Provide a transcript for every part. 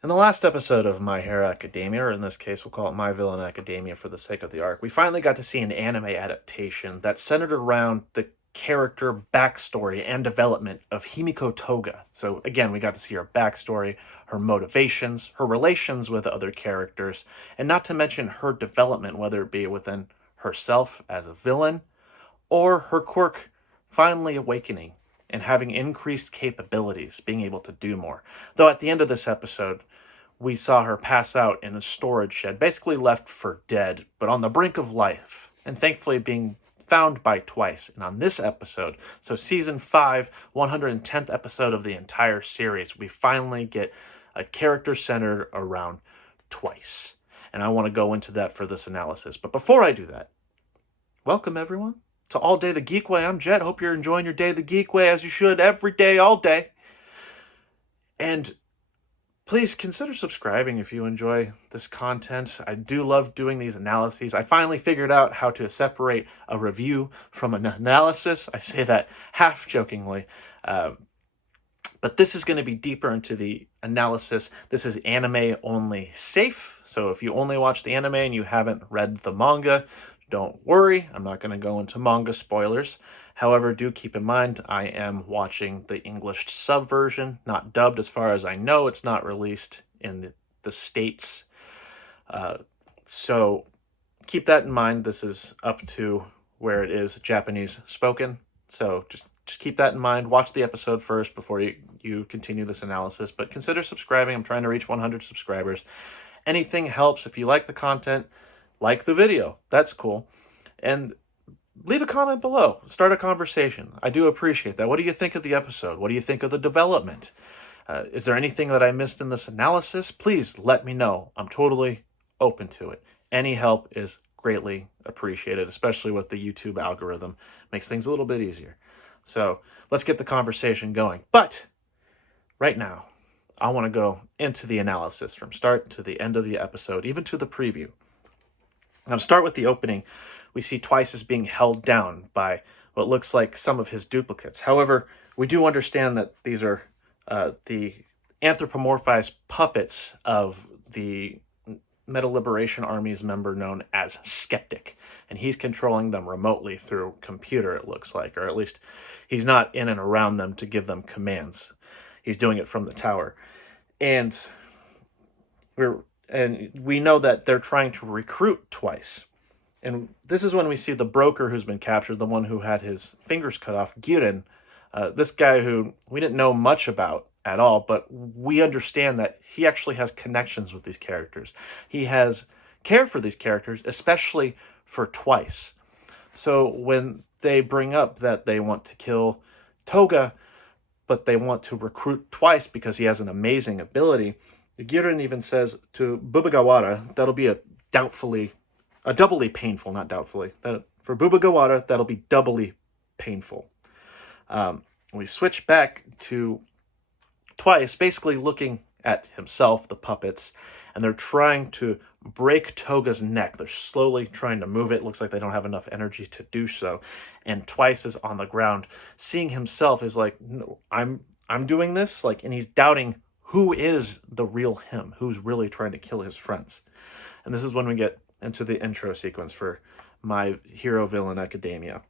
In the last episode of My Hero Academia, or in this case, we'll call it My Villain Academia for the sake of the arc, we finally got to see an anime adaptation that centered around the character backstory and development of Himiko Toga. So, again, we got to see her backstory, her motivations, her relations with other characters, and not to mention her development, whether it be within herself as a villain or her quirk finally awakening and having increased capabilities, being able to do more. Though at the end of this episode, we saw her pass out in a storage shed, basically left for dead, but on the brink of life, and thankfully being found by Twice. And on this episode, so season 5, 110th episode of the entire series, we finally get a character centered around Twice. And I want to go into that for this analysis. But before I do that, welcome everyone to All Day the Geek Way. I'm Jet. Hope you're enjoying your day the Geek Way as you should every day, all day. And please consider subscribing if you enjoy this content. I do love doing these analyses. I finally figured out how to separate a review from an analysis. I say that half jokingly. But this is going to be deeper into the analysis. This is anime only safe. So if you only watch the anime and you haven't read the manga, don't worry. I'm not going to go into manga spoilers. However, do keep in mind, I am watching the English sub version, not dubbed as far as I know. It's not released in the States. So keep that in mind. This is up to where it is Japanese spoken. So just keep that in mind. Watch the episode first before you continue this analysis. But consider subscribing. I'm trying to reach 100 subscribers. Anything helps. If you like the content, like the video. That's cool. And leave a comment below. Start a conversation. I do appreciate that. What do you think of the episode? What do you think of the development? Is there anything that I missed in this analysis? Please let me know. I'm totally open to it. Any help is greatly appreciated, especially with the YouTube algorithm. Makes things a little bit easier. So let's get the conversation going. But right now, I want to go into the analysis from start to the end of the episode, even to the preview. Now, to start with the opening, we see Twice as being held down by what looks like some of his duplicates. However, we do understand that these are the anthropomorphized puppets of the Meta Liberation Army's member known as Skeptic. And he's controlling them remotely through computer, it looks like. Or at least he's not in and around them to give them commands. He's doing it from the tower. And we know that they're trying to recruit Twice. And this is when we see the broker who's been captured, the one who had his fingers cut off, Giren. This guy who we didn't know much about at all, but we understand that he actually has connections with these characters. He has care for these characters, especially for Twice. So when they bring up that they want to kill Toga, but they want to recruit Twice because he has an amazing ability, Giren even says to Bubagawara, that'll be a doubly painful, not doubtfully. For Bubagawara, that'll be doubly painful. We switch back to Twice, basically looking at himself, the puppets, and they're trying to break Toga's neck. They're slowly trying to move it. Looks like they don't have enough energy to do so. And Twice is on the ground, seeing himself is like, no, I'm doing this, like, and he's doubting who is the real him, who's really trying to kill his friends. And this is when we get into the intro sequence for My Hero Villain Academia.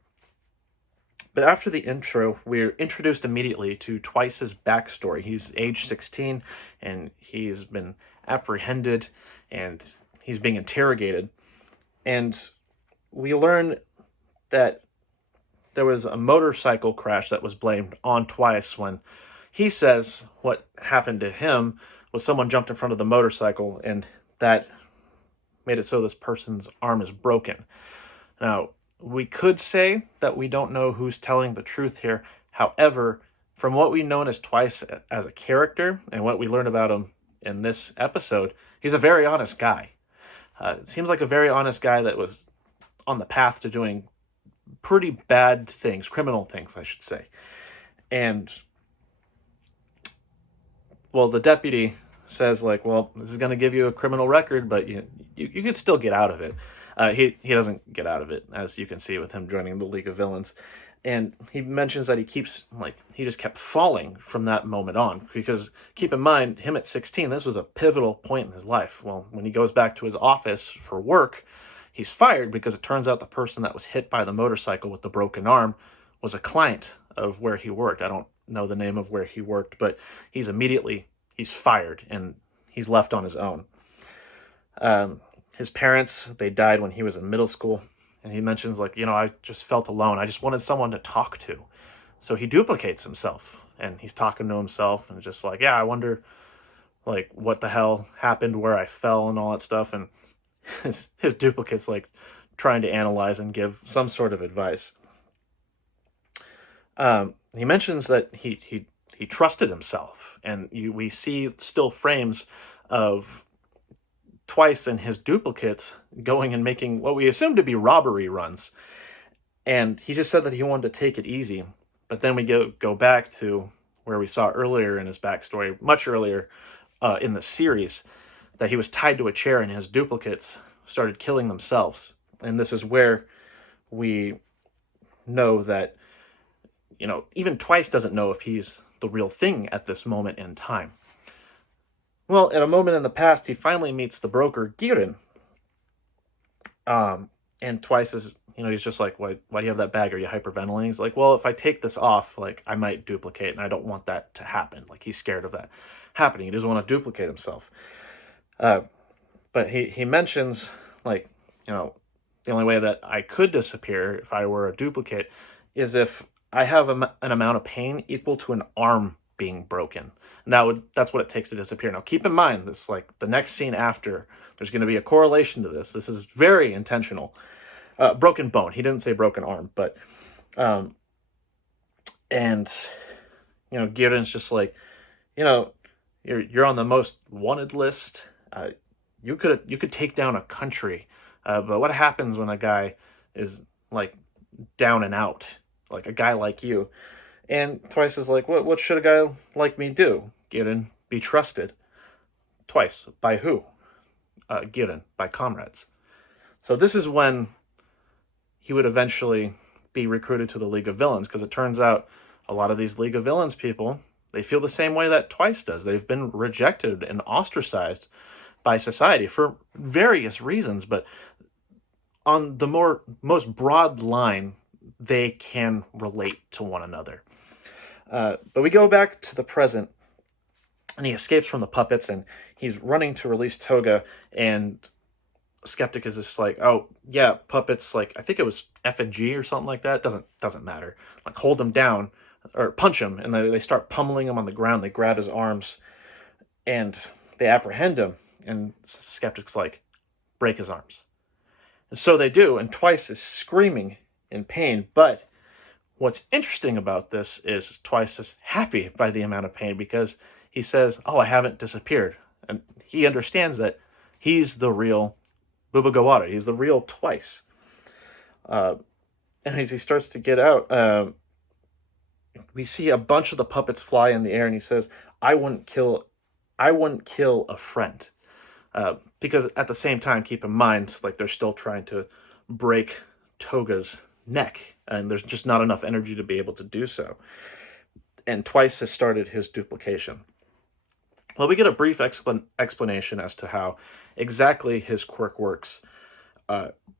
But after the intro, we're introduced immediately to Twice's backstory. He's age 16, and he's been apprehended, and he's being interrogated. And we learn that there was a motorcycle crash that was blamed on Twice when he says what happened to him was someone jumped in front of the motorcycle, and that made it so this person's arm is broken. Now, we could say that we don't know who's telling the truth here. However, from what we know as Twice as a character and what we learned about him in this episode, he's a very honest guy. It seems like a very honest guy that was on the path to doing pretty bad things, criminal things, I should say. And, well, the deputy says, like, well, this is going to give you a criminal record, but you could still get out of it. He doesn't get out of it, as you can see with him joining the League of Villains. And he mentions that he just kept falling from that moment on. Because keep in mind, him at 16, this was a pivotal point in his life. Well, when he goes back to his office for work, he's fired because it turns out the person that was hit by the motorcycle with the broken arm was a client of where he worked. I don't know the name of where he worked, but he's fired and he's left on his own. His parents, they died when he was in middle school. And he mentions, I just felt alone. I just wanted someone to talk to. So he duplicates himself. And he's talking to himself and just like, yeah, I wonder, what the hell happened, where I fell and all that stuff. And his duplicate's, trying to analyze and give some sort of advice. He mentions that he trusted himself. And we see still frames of Twice and his duplicates going and making what we assume to be robbery runs. And he just said that he wanted to take it easy. But then we go back to where we saw earlier in his backstory, much earlier in the series, that he was tied to a chair and his duplicates started killing themselves. And this is where we know that, even Twice doesn't know if he's the real thing at this moment in time. Well, at a moment in the past, he finally meets the broker, Giren. And Twice is, he's just like, why do you have that bag? Are you hyperventilating? He's like, well, if I take this off, I might duplicate, and I don't want that to happen. He's scared of that happening. He doesn't want to duplicate himself. But he mentions, the only way that I could disappear if I were a duplicate is if I have an amount of pain equal to an arm being broken. And that's what it takes to disappear. Now, keep in mind, this the next scene after, there's going to be a correlation to this. This is very intentional. Broken bone. He didn't say broken arm, but Giren's just you're on the most wanted list. You could take down a country, but what happens when a guy is down and out, like a guy like you? And Twice is like, what should a guy like me do? Giren, be trusted. Twice. By who? Giren, by comrades. So this is when he would eventually be recruited to the League of Villains, because it turns out a lot of these League of Villains people, they feel the same way that Twice does. They've been rejected and ostracized by society for various reasons, but on the most broad line, they can relate to one another. But we go back to the present, and he escapes from the puppets, and he's running to release Toga, and Skeptic is just like, oh, yeah, puppets, I think it was F and G or something like that, doesn't matter. Hold him down, or punch him, and they start pummeling him on the ground. They grab his arms, and they apprehend him, and Skeptic's like, break his arms. And so they do, and Twice is screaming in pain, but what's interesting about this is Twice is happy by the amount of pain, because he says, oh, I haven't disappeared. And he understands that he's the real Bubba Go-Wada. He's the real Twice. And as he starts to get out, we see a bunch of the puppets fly in the air, and he says, I wouldn't kill a friend. Because at the same time, keep in mind, they're still trying to break Toga's neck, and there's just not enough energy to be able to do so. And Twice has started his duplication. Well, we get a brief explanation as to how exactly his quirk works,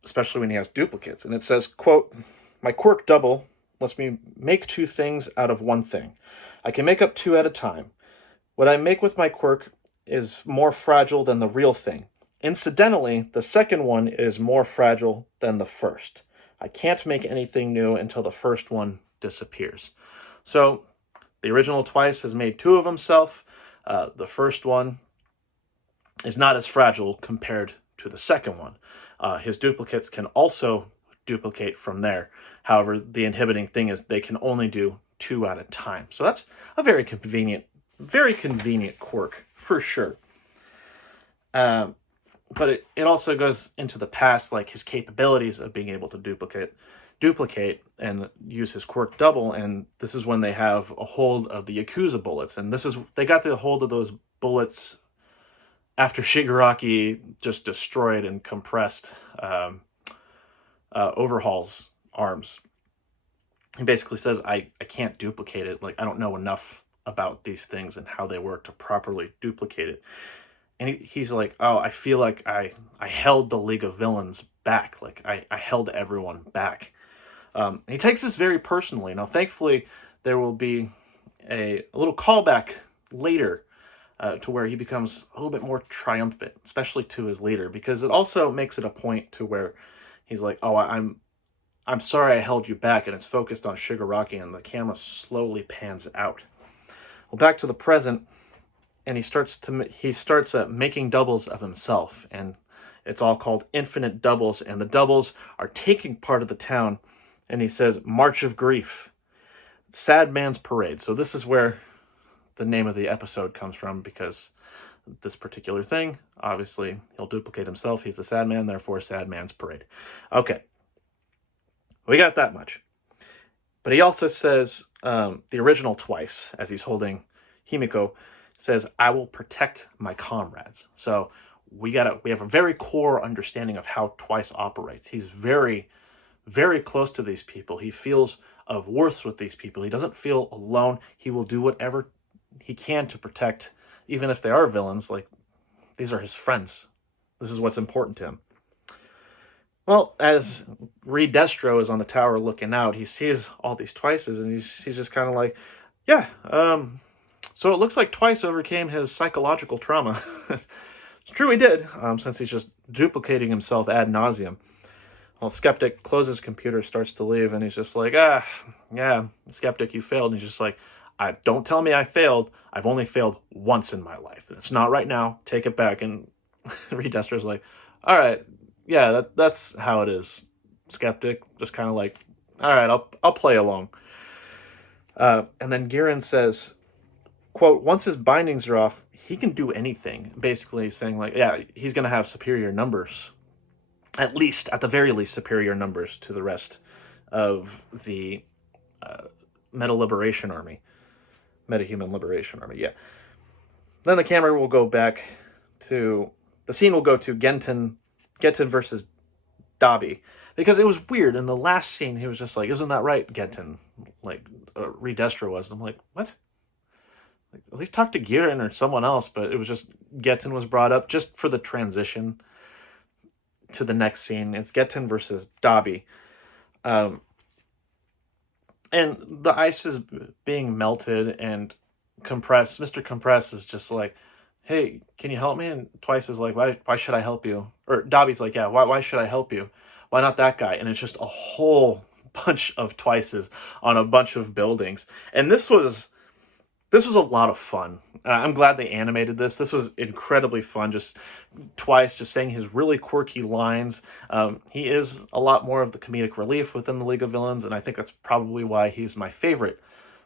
especially when he has duplicates. And it says, quote, my quirk double lets me make two things out of one thing. I can make up two at a time. What I make with my quirk is more fragile than the real thing. Incidentally, the second one is more fragile than the first. I can't make anything new until the first one disappears. So the original Twice has made two of himself. The first one is not as fragile compared to the second one. His duplicates can also duplicate from there. However, the inhibiting thing is they can only do two at a time. So that's a very convenient quirk, for sure. But it also goes into the past, his capabilities of being able to duplicate and use his quirk double, and this is when they have a hold of the Yakuza bullets, and they got the hold of those bullets after Shigaraki just destroyed and compressed Overhaul's arms. he basically says, I can't duplicate it. Like, I don't know enough about these things and how they work to properly duplicate it. And he's like, oh, I feel like I held the League of Villains back. Like, I held everyone back. He takes this very personally. Now, thankfully, there will be a little callback later to where he becomes a little bit more triumphant, especially to his leader, because it also makes it a point to where he's like, oh, I'm sorry I held you back, and it's focused on Shigaraki, and the camera slowly pans out. Well, back to the present, and he starts making doubles of himself, and it's all called infinite doubles, and the doubles are taking part of the town, and he says, March of Grief, Sad Man's Parade. So this is where the name of the episode comes from, because this particular thing, obviously, he'll duplicate himself. He's a sad man, therefore Sad Man's Parade. Okay. We got that much. But he also says, the original Twice, as he's holding Himiko, says, I will protect my comrades. So we have a very core understanding of how Twice operates. He's very, very close to these people. He feels of worth with these people. He doesn't feel alone. He will do whatever he can to protect, even if they are villains. Like, these are his friends. This is what's important to him. Well, as Reed Destro is on the tower looking out, he sees all these Twices, and he's just kind of like, yeah, so it looks like Twice overcame his psychological trauma. It's true he did, since he's just duplicating himself ad nauseum. Well, Skeptic closes his computer, starts to leave, and he's just like, yeah, Skeptic, you failed. And he's just like, don't tell me I failed. I've only failed once in my life. It's not right now. Take it back. And Reed Destro's like, all right, yeah, that's how it is, Skeptic. Just kind of like, all right, I'll play along. And then Gihren says, quote, once his bindings are off, he can do anything. Basically saying like, yeah, he's going to have superior numbers. At the very least, superior numbers to the rest of the Meta Liberation Army. Metahuman Liberation Army, yeah. Then the camera will go back to... The scene will go to Genten versus Dabi. Because it was weird. In the last scene, he was just like, isn't that right, Genten? Like, Reed Destro was. And I'm like, what? Like, at least talk to Gihren or someone else. But it was just... Genten was brought up just for the transition to the next scene. It's Genten versus Dabi. And the ice is being melted and compressed. Mr. Compress is just like, hey, can you help me? And Twice is like, why should I help you? Or Dabi's like, yeah, why should I help you? Why not that guy? And it's just a whole bunch of Twices on a bunch of buildings. And this was a lot of fun. I'm glad they animated this. This was incredibly fun. Just Twice just saying his really quirky lines. He is a lot more of the comedic relief within the League of Villains, and I think that's probably why he's my favorite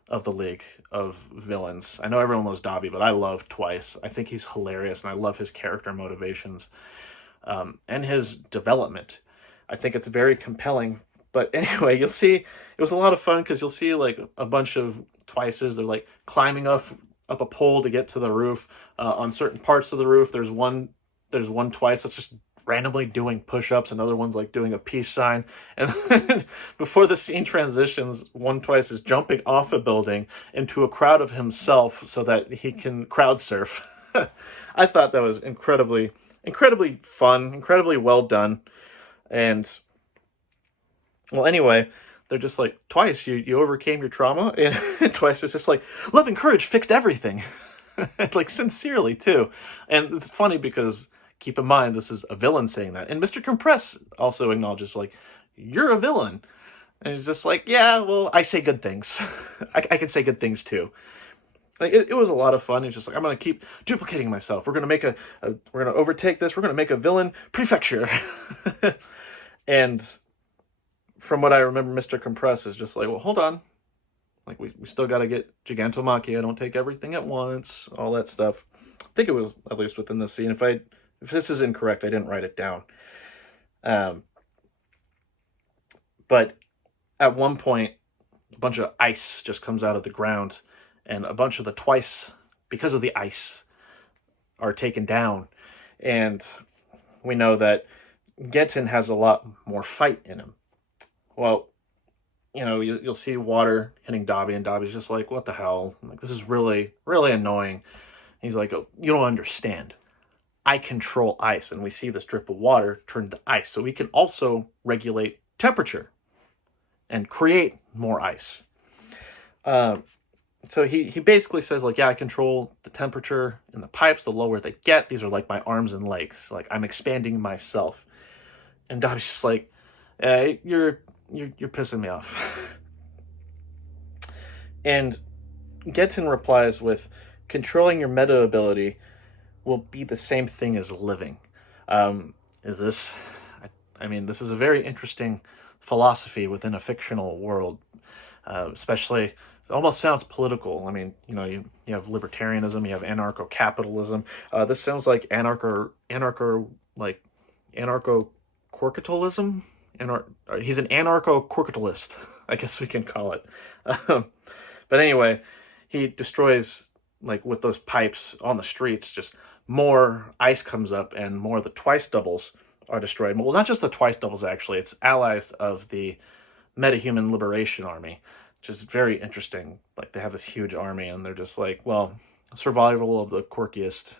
of the League of Villains. I know everyone loves Dabi, but I love Twice. I think he's hilarious, and I love his character motivations and his development. I think it's very compelling. But anyway, you'll see, it was a lot of fun because you'll see like a bunch of Twices. They're like climbing up a pole to get to the roof. On certain parts of the roof, there's one Twice that's just randomly doing push-ups. Another one's like doing a peace sign. And then before the scene transitions, one Twice is jumping off a building into a crowd of himself so that he can crowd surf. I thought that was incredibly fun, incredibly well done. And well, anyway, they're just like, Twice, you overcame your trauma? And Twice is just like, love and courage fixed everything. Like, sincerely, too. And it's funny because, keep in mind, this is a villain saying that. And Mr. Compress also acknowledges, like, you're a villain. And he's just like, yeah, well, I say good things. I can say good things, too. Like, it was a lot of fun. He's just like, I'm going to keep duplicating myself. We're going to we're going to overtake this. We're going to make a villain prefecture. And from what I remember, Mr. Compress is just like, well, hold on. Like, we still got to get Gigantomachia. Don't take everything at once. All that stuff. I think it was at least within the scene. If this is incorrect, I didn't write it down. But at one point, a bunch of ice just comes out of the ground, and a bunch of the Twice, because of the ice, are taken down. And we know that Genten has a lot more fight in him. Well, you'll see water hitting Dabi, and Dabi's just like, what the hell? Like, this is really, really annoying. He's like, oh, you don't understand. I control ice. And we see this drip of water turn to ice. So we can also regulate temperature and create more ice. So he basically says, like, yeah, I control the temperature in the pipes. The lower they get, these are like my arms and legs. Like, I'm expanding myself. And Dabi's just like, you're pissing me off. And Genten replies with, controlling your meta ability will be the same thing as living. Is this? I mean, this is a very interesting philosophy within a fictional world, especially. It almost sounds political. I mean, you have libertarianism, you have anarcho-capitalism. This sounds like anarcho-corcatalism. He's an anarcho-corcatalist, I guess we can call it. But anyway, he destroys, like, with those pipes on the streets, just more ice comes up and more of the twice doubles are destroyed. Well, not just the twice doubles, actually. It's allies of the Metahuman Liberation Army, which is very interesting. Like, they have this huge army, and they're just like, well, survival of the quirkiest,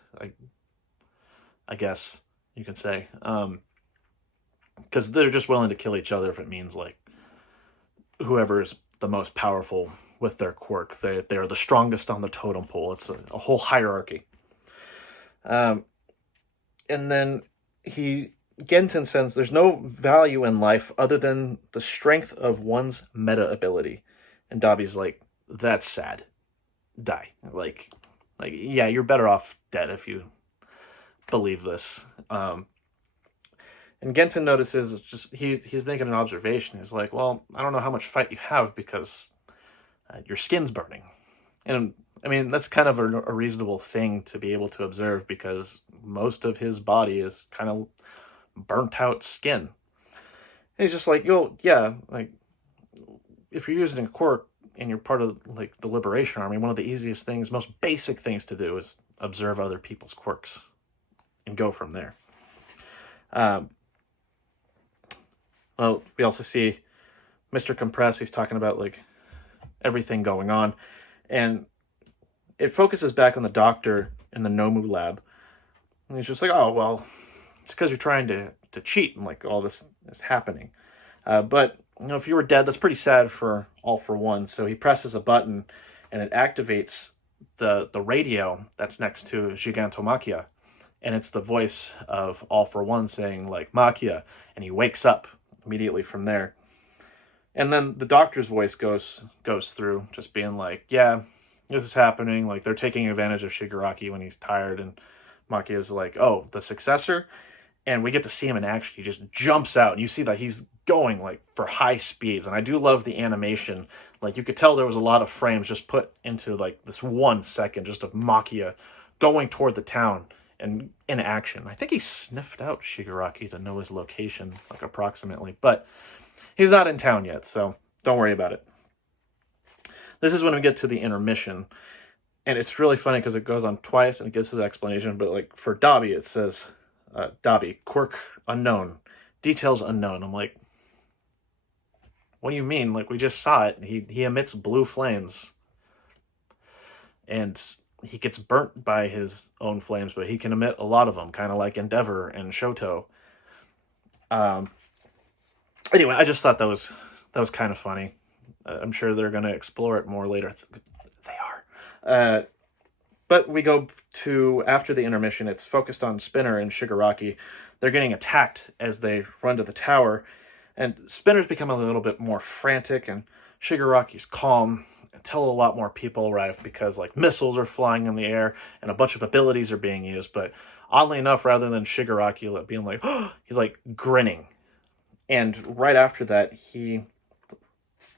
I guess you could say. Because they're just willing to kill each other if it means, like, whoever is the most powerful with their quirk. They're the strongest on the totem pole. It's a whole hierarchy. And then Genten says there's no value in life other than the strength of one's meta ability. And Dabi's like, that's sad. Die. Like, yeah, you're better off dead if you believe this. And Genten notices, just he's making an observation. He's like, well, I don't know how much fight you have because your skin's burning. And I mean, that's kind of a reasonable thing to be able to observe because most of his body is kind of burnt out skin. And he's just like, yeah, like, if you're using a quirk and you're part of, like, the Liberation Army, one of the easiest things, most basic things to do is observe other people's quirks and go from there. Well, we also see Mr. Compress. He's talking about, like, everything going on. And it focuses back on the doctor in the Nomu lab. And he's just like, oh, well, it's because you're trying to cheat and, like, all this is happening. But, if you were dead, that's pretty sad for All for One. So he presses a button and it activates the radio that's next to Gigantomachia. And it's the voice of All for One saying, like, Machia. And he wakes up immediately from there. And then the doctor's voice goes through, just being like, yeah, this is happening. Like, they're taking advantage of Shigaraki when he's tired. And Machia's like, oh, the successor? And we get to see him in action. He just jumps out. And you see that he's going, like, for high speeds. And I do love the animation. Like, you could tell there was a lot of frames just put into, like, this 1 second just of Machia going toward the town and in action. I think he sniffed out Shigaraki to know his location, like, approximately. But he's not in town yet, so don't worry about it. This is when we get to the intermission. And it's really funny because it goes on twice and it gives his explanation. But, like, for Dabi, it says, Dabi, quirk unknown, details unknown. I'm like, what do you mean? Like, we just saw it. He emits blue flames. And he gets burnt by his own flames, but he can emit a lot of them, kind of like Endeavor and Shoto. Anyway, I just thought that was kind of funny. I'm sure they're going to explore it more later. They are. But we go to, after the intermission, it's focused on Spinner and Shigaraki. They're getting attacked as they run to the tower. And Spinner's become a little bit more frantic, and Shigaraki's calm until a lot more people arrive because, like, missiles are flying in the air and a bunch of abilities are being used. But oddly enough, rather than Shigaraki being like, oh, he's, like, grinning. And right after that,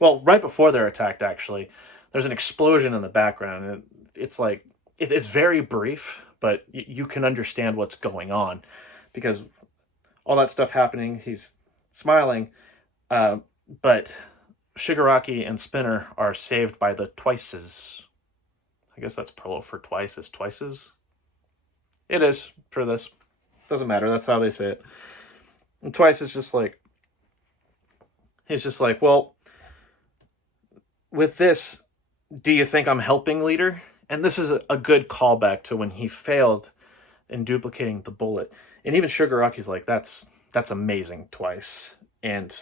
right before they're attacked, actually, there's an explosion in the background. And it's like, it's very brief, but you can understand what's going on because all that stuff happening, he's smiling, but Shigaraki and Spinner are saved by the Twices. I guess that's plural for twice is Twices. It is for this. Doesn't matter. That's how they say it. And Twice is just like, he's just like, well, with this, do you think I'm helping leader? And this is a good callback to when he failed in duplicating the bullet. And even Shigaraki's like, that's amazing twice. And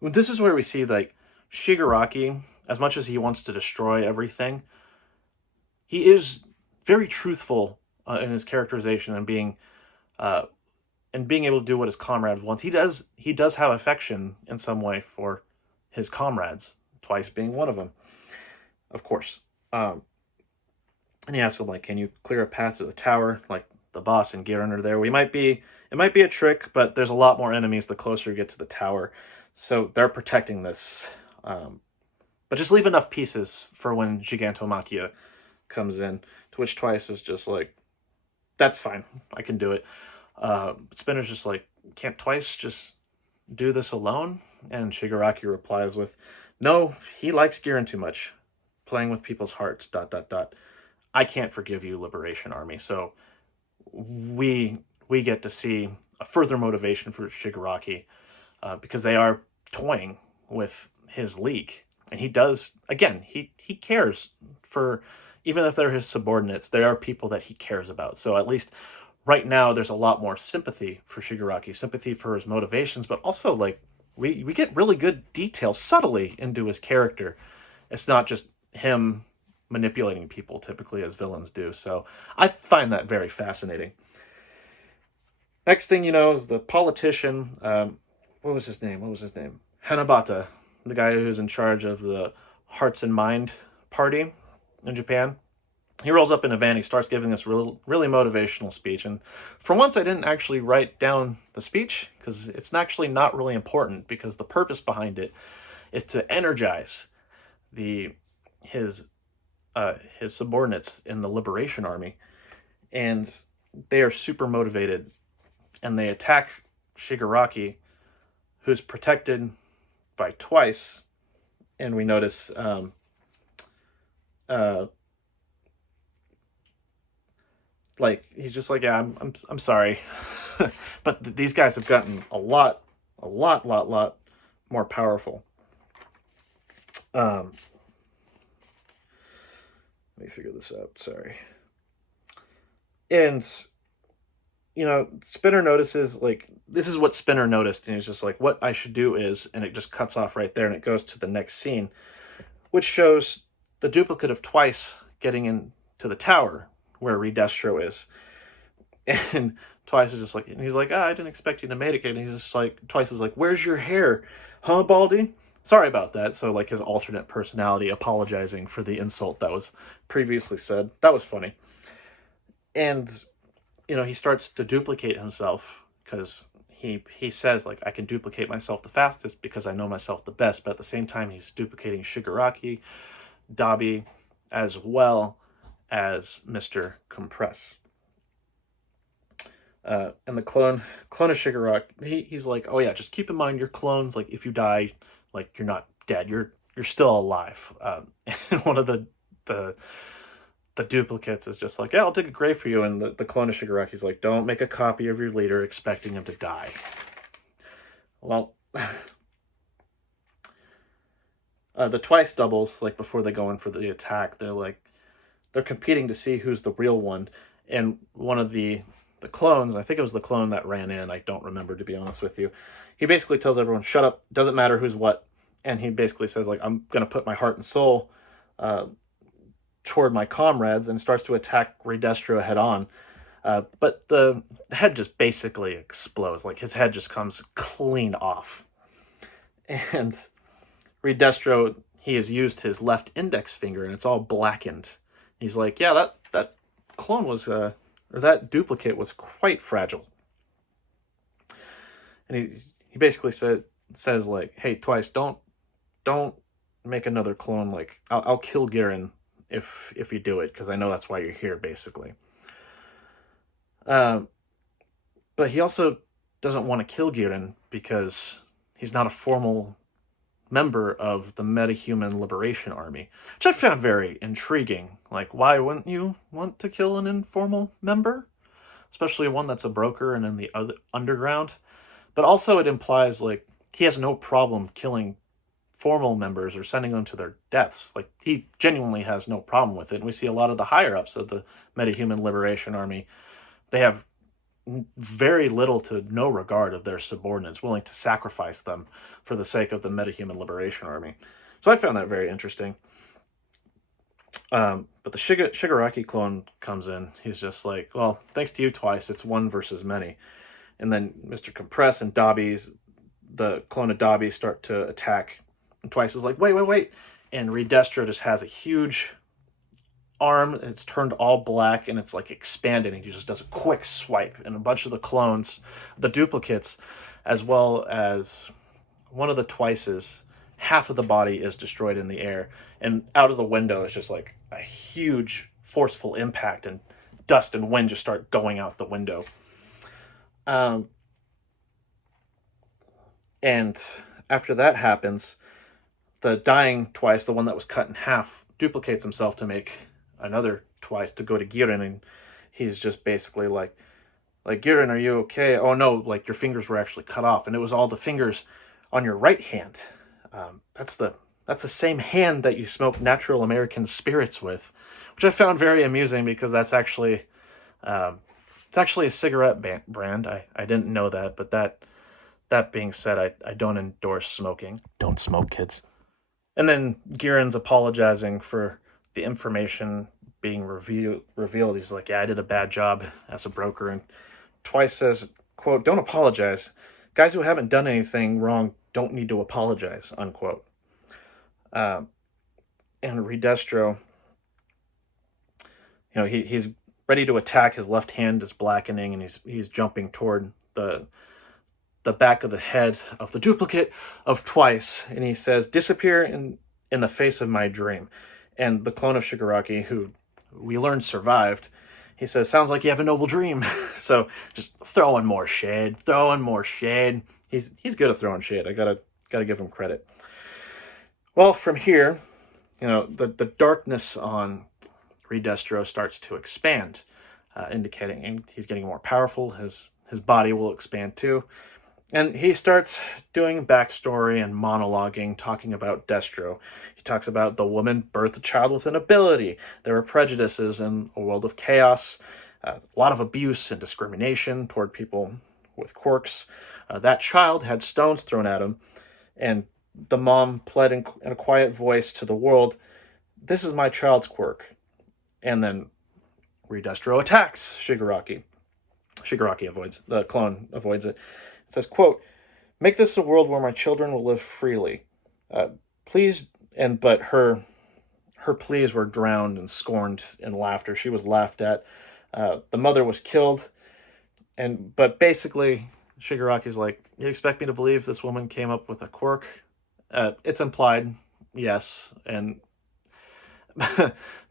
this is where we see like Shigaraki, as much as he wants to destroy everything, he is very truthful in his characterization uh, and being able to do what his comrade wants. He does have affection in some way for his comrades, twice being one of them, of course. And he asks him like, "Can you clear a path to the tower?" Like the boss and Giran are there. It might be a trick, but there's a lot more enemies the closer you get to the tower, so they're protecting this. But just leave enough pieces for when Gigantomachia comes in. To which Twice is just like, "That's fine, I can do it." But Spinner's just like, "Can't Twice just do this alone?" And Shigaraki replies with, "No, he likes Giran too much, playing with people's hearts. Dot dot dot. I can't forgive you, Liberation Army." So we get to see a further motivation for Shigaraki because they are toying with his league, and he does again. He cares for, even if they're his subordinates, they are people that he cares about. So at least right now, there's a lot more sympathy for Shigaraki, sympathy for his motivations, but also like we get really good detail subtly into his character. It's not just him manipulating people typically as villains do. So I find that very fascinating. Next thing you know is the politician. What was his name? Hanabata, the guy who's in charge of the Hearts and Mind party in Japan. He rolls up in a van. He starts giving this really motivational speech. And for once, I didn't actually write down the speech because it's actually not really important, because the purpose behind it is to energize the his subordinates in the Liberation Army, and they are super motivated, and they attack Shigaraki, who's protected by Twice, and we notice like he's just like, "Yeah, I'm sorry," but these guys have gotten a lot more powerful. Let me figure this out. Sorry. And Spinner notices, like, this is what Spinner noticed, and he's just like, "What I should do is," and it just cuts off right there, and it goes to the next scene, which shows the duplicate of Twice getting into the tower where Redestro is. And Twice is just like, and he's like, "I didn't expect you to make it." And he's just like, Twice is like, "Where's your hair? Huh, Baldy? Sorry about that." So like his alternate personality apologizing for the insult that was previously said. That was funny. And he starts to duplicate himself because he says like, "I can duplicate myself the fastest because I know myself the best." But at the same time, he's duplicating Shigaraki, Dabi, as well as Mr. Compress. And the clone of Shigaraki, he's like, "Oh yeah, just keep in mind your clones. Like if you die, like you're not dead. You're still alive." And one of the duplicates is just like, "Yeah, I'll dig a grave for you." And the clone of Shigaraki's like, "Don't make a copy of your leader expecting him to die." Well, the Twice doubles, like before they go in for the attack, they're competing to see who's the real one. And one of the clones, I think it was the clone that ran in, I don't remember, to be honest with you, he basically tells everyone, "Shut up, doesn't matter who's what." And he basically says like, "I'm gonna put my heart and soul toward my comrades," and starts to attack Redestro head on. But the head just basically explodes. Like his head just comes clean off. And Redestro, he has used his left index finger and it's all blackened. He's like, "Yeah, that clone was, or that duplicate was quite fragile." And he basically says like, "Hey, Twice, don't make another clone. Like I'll kill Giran if you do it, because I know that's why you're here," basically. But he also doesn't want to kill Giran because he's not a formal member of the Metahuman Liberation Army, which I found very intriguing. Like, why wouldn't you want to kill an informal member? Especially one that's a broker and in the underground. But also it implies, like, he has no problem killing formal members or sending them to their deaths. Like, he genuinely has no problem with it. And we see a lot of the higher ups of the Metahuman Liberation Army, they have very little to no regard of their subordinates, willing to sacrifice them for the sake of the Metahuman Liberation Army. So I found that very interesting. But the Shigaraki clone comes in. He's just like, well, thanks to you, Twice, it's one versus many. And then Mr. Compress and Dobby's, the clone of Dobby, start to attack. And Twice is like, wait. And Reed Destro just has a huge arm. It's turned all black and it's like expanded. And he just does a quick swipe. And a bunch of the clones, the duplicates, as well as one of the Twices, half of the body is destroyed in the air. And out of the window is just like a huge forceful impact, and dust and wind just start going out the window. And after that happens, the dying Twice, the one that was cut in half, duplicates himself to make another Twice to go to Giren, and he's just basically like, Giren, are you okay? Oh no, like your fingers were actually cut off, and it was all the fingers on your right hand. That's the same hand that you smoke natural American spirits with, which I found very amusing because that's actually it's actually a cigarette brand. I didn't know that, but that being said, I don't endorse smoking. Don't smoke, kids. And then Giren's apologizing for the information being revealed. He's like, yeah, I did a bad job as a broker. And Twice says, quote, don't apologize. Guys who haven't done anything wrong don't need to apologize, unquote. And Reed Destro, he's ready to attack. His left hand is blackening, and he's jumping toward the back of the head of the duplicate of Twice, and he says, disappear in the face of my dream. And the clone of Shigaraki, who we learned survived, he says, sounds like you have a noble dream. So just throwing more shade. He's good at throwing shade. I gotta give him credit. Well, from here, the darkness on Reed Destro starts to expand, indicating he's getting more powerful. His body will expand too. And he starts doing backstory and monologuing, talking about Destro. He talks about the woman birthed a child with an ability. There are prejudices in a world of chaos, a lot of abuse and discrimination toward people with quirks. That child had stones thrown at him, and the mom pled in a quiet voice to the world, this is my child's quirk. And then Reed Destro attacks Shigaraki. The clone avoids it. It says, quote, make this a world where my children will live freely. Please, but her pleas were drowned and scorned in laughter. She was laughed at. The mother was killed. But basically, Shigaraki's like, you expect me to believe this woman came up with a quirk? It's implied, yes. And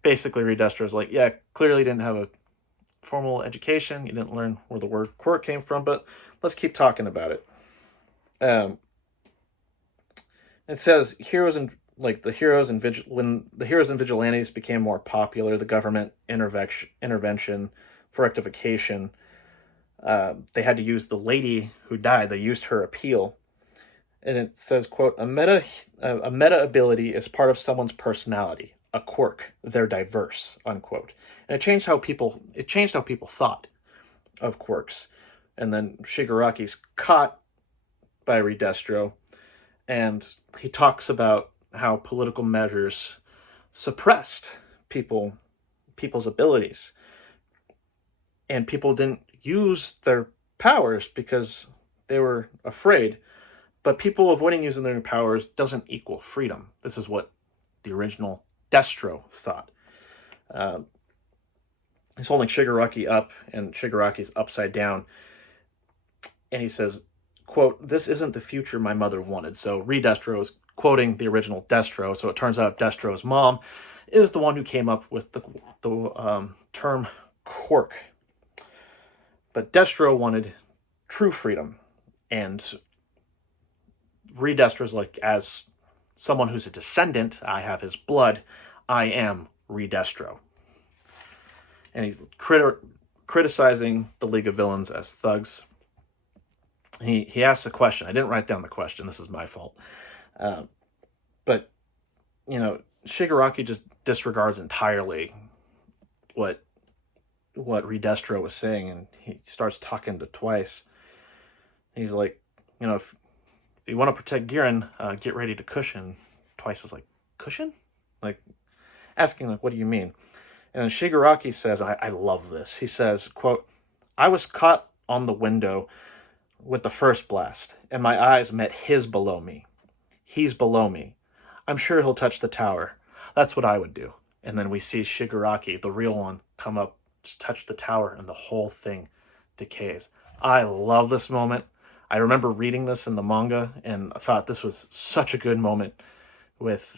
basically, Reed Destro's like, yeah, clearly didn't have a formal education. You didn't learn where the word quirk came from, but let's keep talking about it. It says when the heroes and vigilantes became more popular, the government intervention for rectification, they had to use the lady who died. They used her appeal. And it says, quote, a meta ability is part of someone's personality, a quirk. They're diverse, unquote. And it changed how people thought of quirks. And then Shigaraki's caught by Reed Destro, and he talks about how political measures suppressed people's abilities. And people didn't use their powers because they were afraid. But people avoiding using their powers doesn't equal freedom. This is what the original Destro thought. He's holding Shigaraki up, and Shigaraki's upside down. And he says, quote, this isn't the future my mother wanted. So Reed Destro is quoting the original Destro. So it turns out Destro's mom is the one who came up with the term quirk. But Destro wanted true freedom. And Reed Destro's like, as someone who's a descendant, I have his blood, I am Reed Destro. And he's criticizing the League of Villains as thugs. He asks a question. I didn't write down the question. This is my fault. But, Shigaraki just disregards entirely what Redestro was saying, and he starts talking to Twice. He's like, if you want to protect Giran, get ready to cushion. Twice is like, cushion? Like, asking, like, what do you mean? And then Shigaraki says, I love this. He says, quote, I was caught on the window with the first blast, and my eyes met his below me. He's below me. I'm sure he'll touch the tower. That's what I would do. And then we see Shigaraki, the real one, come up, just touch the tower, and the whole thing decays. I love this moment. I remember reading this in the manga, and I thought this was such a good moment with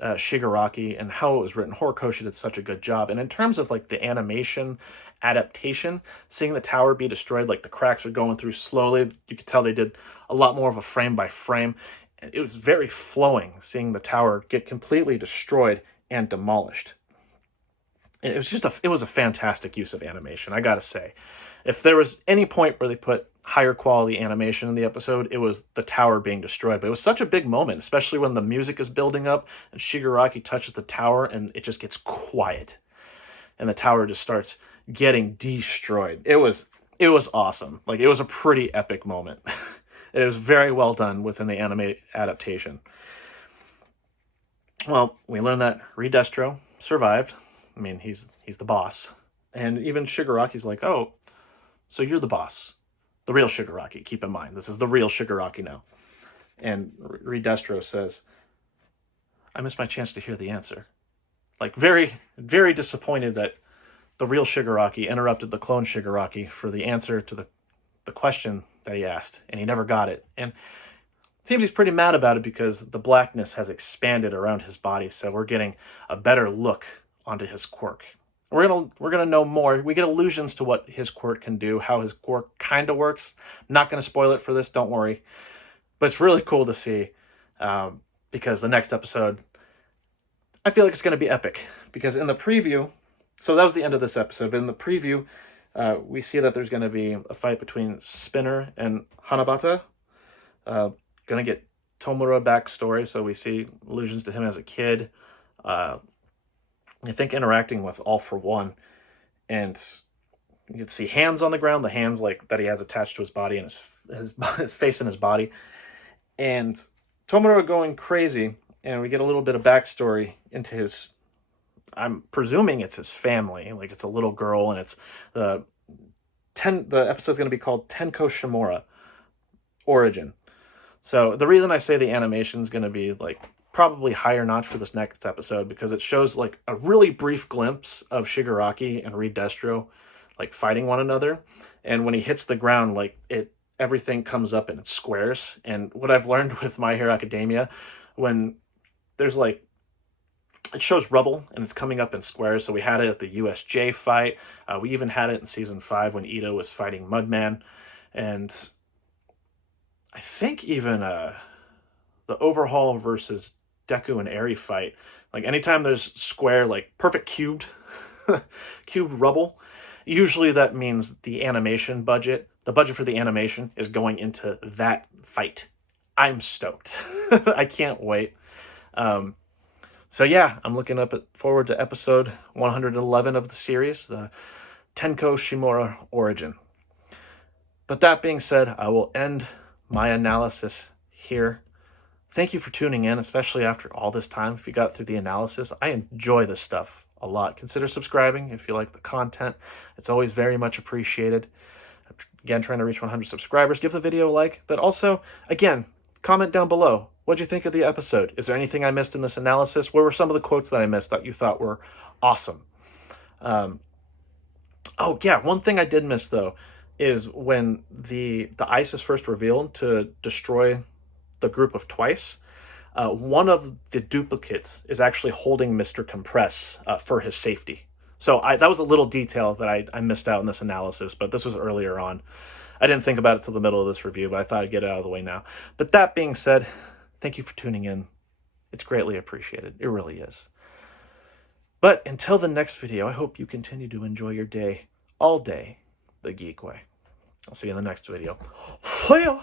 Shigaraki and how it was written. Horikoshi did such a good job. And in terms of like the animation adaptation, seeing the tower be destroyed, like the cracks are going through slowly, you could tell they did a lot more of a frame by frame. It was very flowing, seeing the tower get completely destroyed and demolished. It was just it was a fantastic use of animation, I gotta say. If there was any point where they put higher quality animation in the episode, it was the tower being destroyed. But it was such a big moment, especially when the music is building up and Shigaraki touches the tower and it just gets quiet. And the tower just starts getting destroyed. It was awesome. Like, it was a pretty epic moment. It was very well done within the anime adaptation. Well, we learned that Redestro survived. I mean, he's the boss. And even Shigaraki's like, oh, so you're the boss. The real Shigaraki, keep in mind. This is the real Shigaraki now. And Redestro says, I missed my chance to hear the answer. Like, very, very disappointed that the real Shigaraki interrupted the clone Shigaraki for the answer to the question that he asked, and he never got it. And it seems he's pretty mad about it because the blackness has expanded around his body, so we're getting a better look onto his quirk. We're gonna know more. We get allusions to what his quirk can do, how his quirk kind of works. I'm not gonna spoil it for this, don't worry. But it's really cool to see because the next episode, I feel like it's gonna be epic. Because in the preview, so that was the end of this episode, but in the preview, we see that there's going to be a fight between Spinner and Hanabata. Going to get Tomura backstory, so we see allusions to him as a kid. I think interacting with All For One, and you can see hands on the ground, the hands like that he has attached to his body and his face and his body, and Tomura going crazy, and we get a little bit of backstory into his. I'm presuming it's his family, like it's a little girl, and it's the episode's going to be called Tenko Shimura Origin. So the reason I say the animation is going to be like probably higher notch for this next episode because it shows like a really brief glimpse of Shigaraki and Redestro like fighting one another, and when he hits the ground, like everything comes up in its squares. And what I've learned with My Hero Academia, when there's like it shows rubble and it's coming up in squares. So we had it at the USJ fight. We even had it in season 5 when Ito was fighting Mudman. And I think even the Overhaul versus Deku and Eri fight, like anytime there's square, like perfect cubed rubble, usually that means the budget for the animation is going into that fight. I'm stoked. I can't wait. So yeah, I'm looking forward to episode 111 of the series, the Tenko Shimura Origin. But that being said, I will end my analysis here. Thank you for tuning in, especially after all this time. If you got through the analysis, I enjoy this stuff a lot. Consider subscribing if you like the content. It's always very much appreciated. Again, trying to reach 100 subscribers. Give the video a like, but also, again, comment down below. What'd you think of the episode? Is there anything I missed in this analysis? What were some of the quotes that I missed that you thought were awesome? Oh yeah, one thing I did miss though is when the ice is first revealed to destroy the group of Twice. One of the duplicates is actually holding Mr. Compress for his safety. So that was a little detail that I missed out in this analysis, but this was earlier on. I didn't think about it till the middle of this review, but I thought I'd get it out of the way now. But that being said, thank you for tuning in. It's greatly appreciated. It really is. But until the next video, I hope you continue to enjoy your day, all day, the geek way. I'll see you in the next video. See ya!